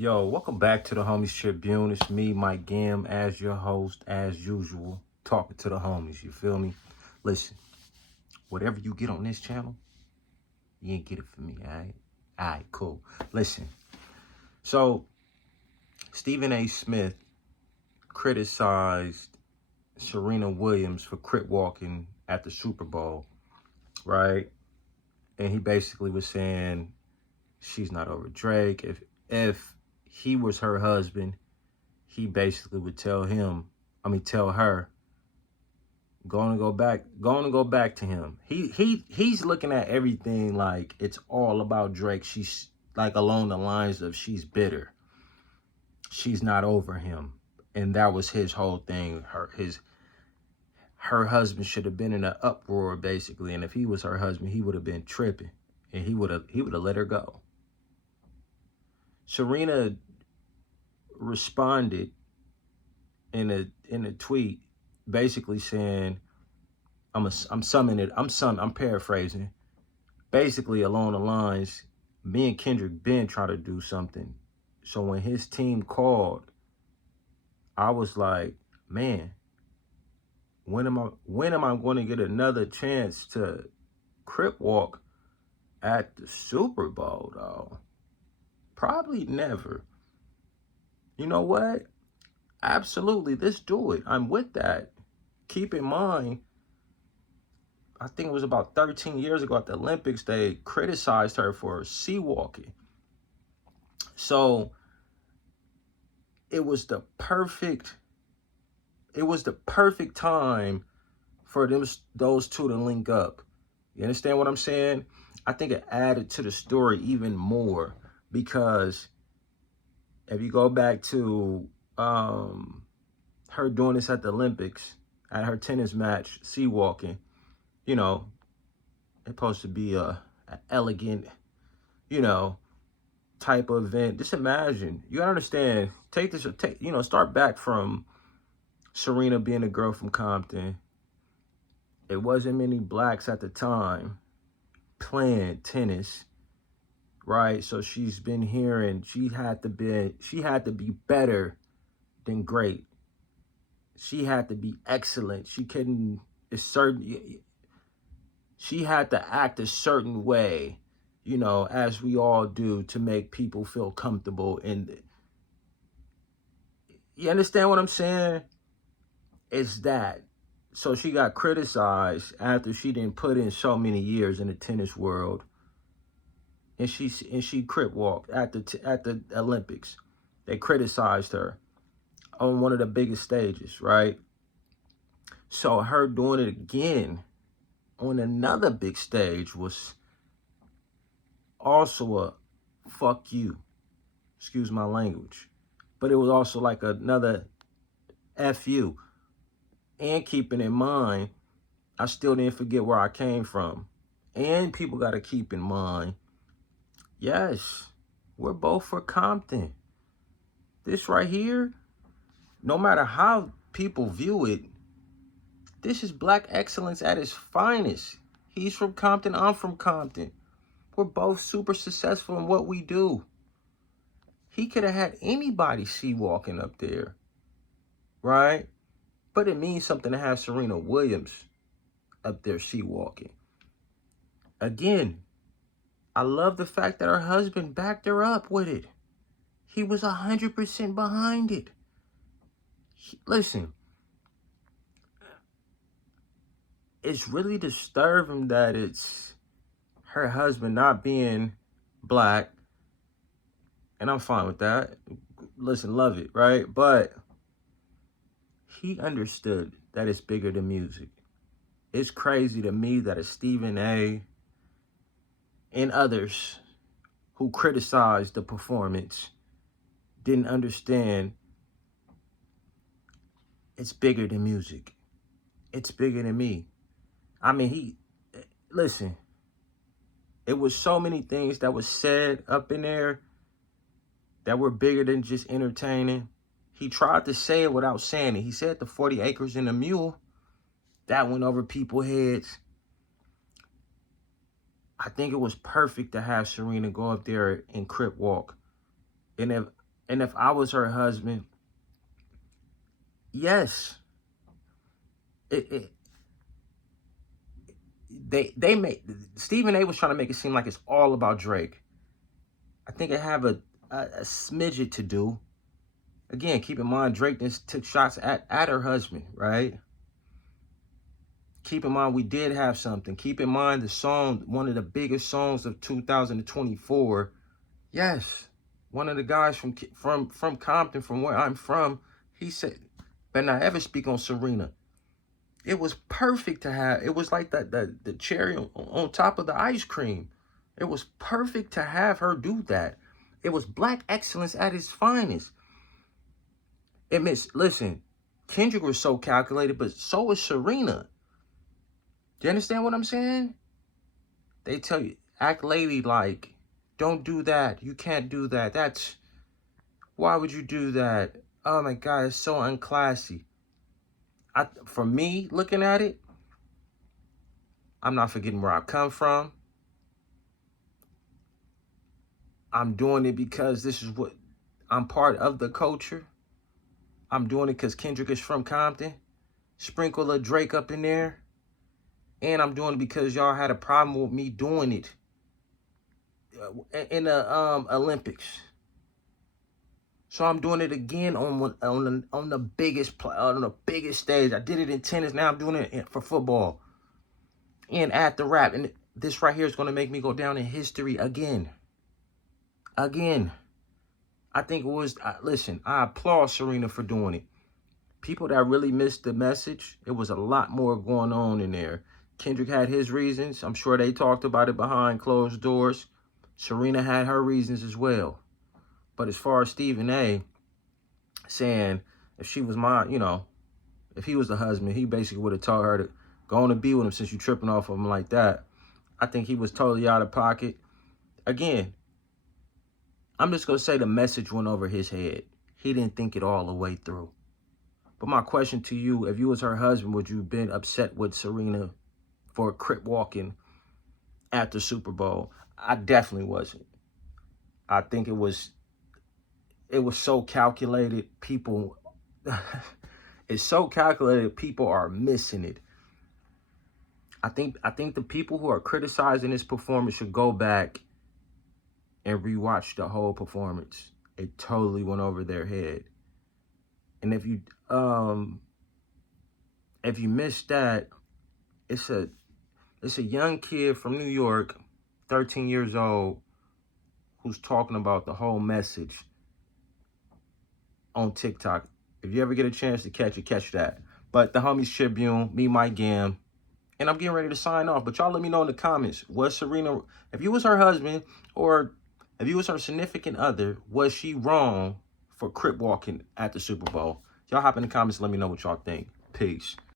Yo, welcome back to the Homies Tribune. It's me, Mike Gam, as your host, as usual, talking to the homies. You feel me? Listen, whatever you get on this channel, you ain't get it for me, all right? All right, cool. Listen, so Stephen A. Smith criticized Serena Williams for crip walking at the Super Bowl, right? And he basically was saying she's not over Drake. If he was her husband, he basically would tell her, go back to him. He's looking at everything like it's all about Drake. She's like along the lines of she's bitter. She's not over him. And that was his whole thing. Her husband should have been in an uproar, basically. And if he was her husband, he would have been tripping. And he would have let her go. Serena responded in a tweet, basically saying, I'm paraphrasing, basically along the lines, me and Kendrick been trying to do something. So when his team called, I was like, man, when am I going to get another chance to crip walk at the Super Bowl, though? Probably never. You know what? Absolutely, let's do it. I'm with that. Keep in mind, I think it was about 13 years ago at the Olympics, they criticized her for sea walking. So it was the perfect time for those two to link up. You understand what I'm saying? I think it added to the story even more, because if you go back to her doing this at the Olympics, at her tennis match, sea walking, you know, it's supposed to be an elegant, type of event. Just imagine. You gotta understand. Start back from Serena being a girl from Compton. It wasn't many blacks at the time playing tennis, right? So she's been hearing she had to be better than great. She had to be excellent. She had to act a certain way, as we all do, to make people feel comfortable. And you understand what I'm saying? It's that. So she got criticized after she didn't put in so many years in the tennis world, and she crip walked at the Olympics. They criticized her on one of the biggest stages, right? So her doing it again on another big stage was also a fuck you. Excuse my language. But it was also like another F you. And keeping in mind, I still didn't forget where I came from. And people got to keep in mind, yes, we're both for Compton. This right here, no matter how people view it, this is black excellence at its finest. He's from Compton, I'm from Compton. We're both super successful in what we do. He could have had anybody sea walking up there, right? But it means something to have Serena Williams up there sea walking. Again, I love the fact that her husband backed her up with it. He was 100% behind it. Listen, it's really disturbing that it's her husband not being black, and I'm fine with that. Listen, love it, right? But he understood that it's bigger than music. It's crazy to me that a Stephen A. and others who criticized the performance didn't understand it's bigger than music. It's bigger than me. I mean, listen, it was so many things that was said up in there that were bigger than just entertaining. He tried to say it without saying it. He said the 40 acres and a mule. That went over people's heads. I think it was perfect to have Serena go up there and crip walk. And if And if I was her husband, yes, they made Stephen A was trying to make it seem like it's all about Drake. I think it have a smidget to do. Again, keep in mind Drake just took shots at her husband, right? Keep in mind we did have something. Keep in mind the song, one of the biggest songs of 2024. Yes, one of the guys from Compton, from where I'm from, he said, "Better not ever speak on Serena." It was perfect to have. It was like the cherry on top of the ice cream. It was perfect to have her do that. It was black excellence at its finest. Listen, Kendrick was so calculated, but so was Serena. Do you understand what I'm saying? They tell you, act ladylike. Don't do that. You can't do that. Why would you do that? Oh my God, it's so unclassy. For me, looking at it, I'm not forgetting where I come from. I'm doing it because this is what I'm part of the culture. I'm doing it because Kendrick is from Compton. Sprinkle a Drake up in there. And I'm doing it because y'all had a problem with me doing it in the Olympics. So I'm doing it again on the biggest stage. I did it in tennis. Now I'm doing it for football and at the rap. And this right here is going to make me go down in history again. I think it was. Listen, I applaud Serena for doing it. People that really missed the message, it was a lot more going on in there. Kendrick had his reasons. I'm sure they talked about it behind closed doors. Serena had her reasons as well. But as far as Stephen A saying, if she was if he was the husband, he basically would have told her to go on and be with him since you tripping off of him like that. I think he was totally out of pocket. Again, I'm just going to say the message went over his head. He didn't think it all the way through. But my question to you, if you was her husband, would you have been upset with Serena for crip walking at the Super Bowl? I definitely wasn't. I think it was so calculated. People, it's so calculated. People are missing it. I think the people who are criticizing this performance should go back and rewatch the whole performance. It totally went over their head. And if you missed that, it's a young kid from New York, 13 years old, who's talking about the whole message on TikTok. If you ever get a chance to catch it, catch that. But the Homies Tribune, me, Mike Gam, and I'm getting ready to sign off. But y'all let me know in the comments, was Serena, if you was her husband or if you was her significant other, was she wrong for crip walking at the Super Bowl? Y'all hop in the comments and let me know what y'all think. Peace.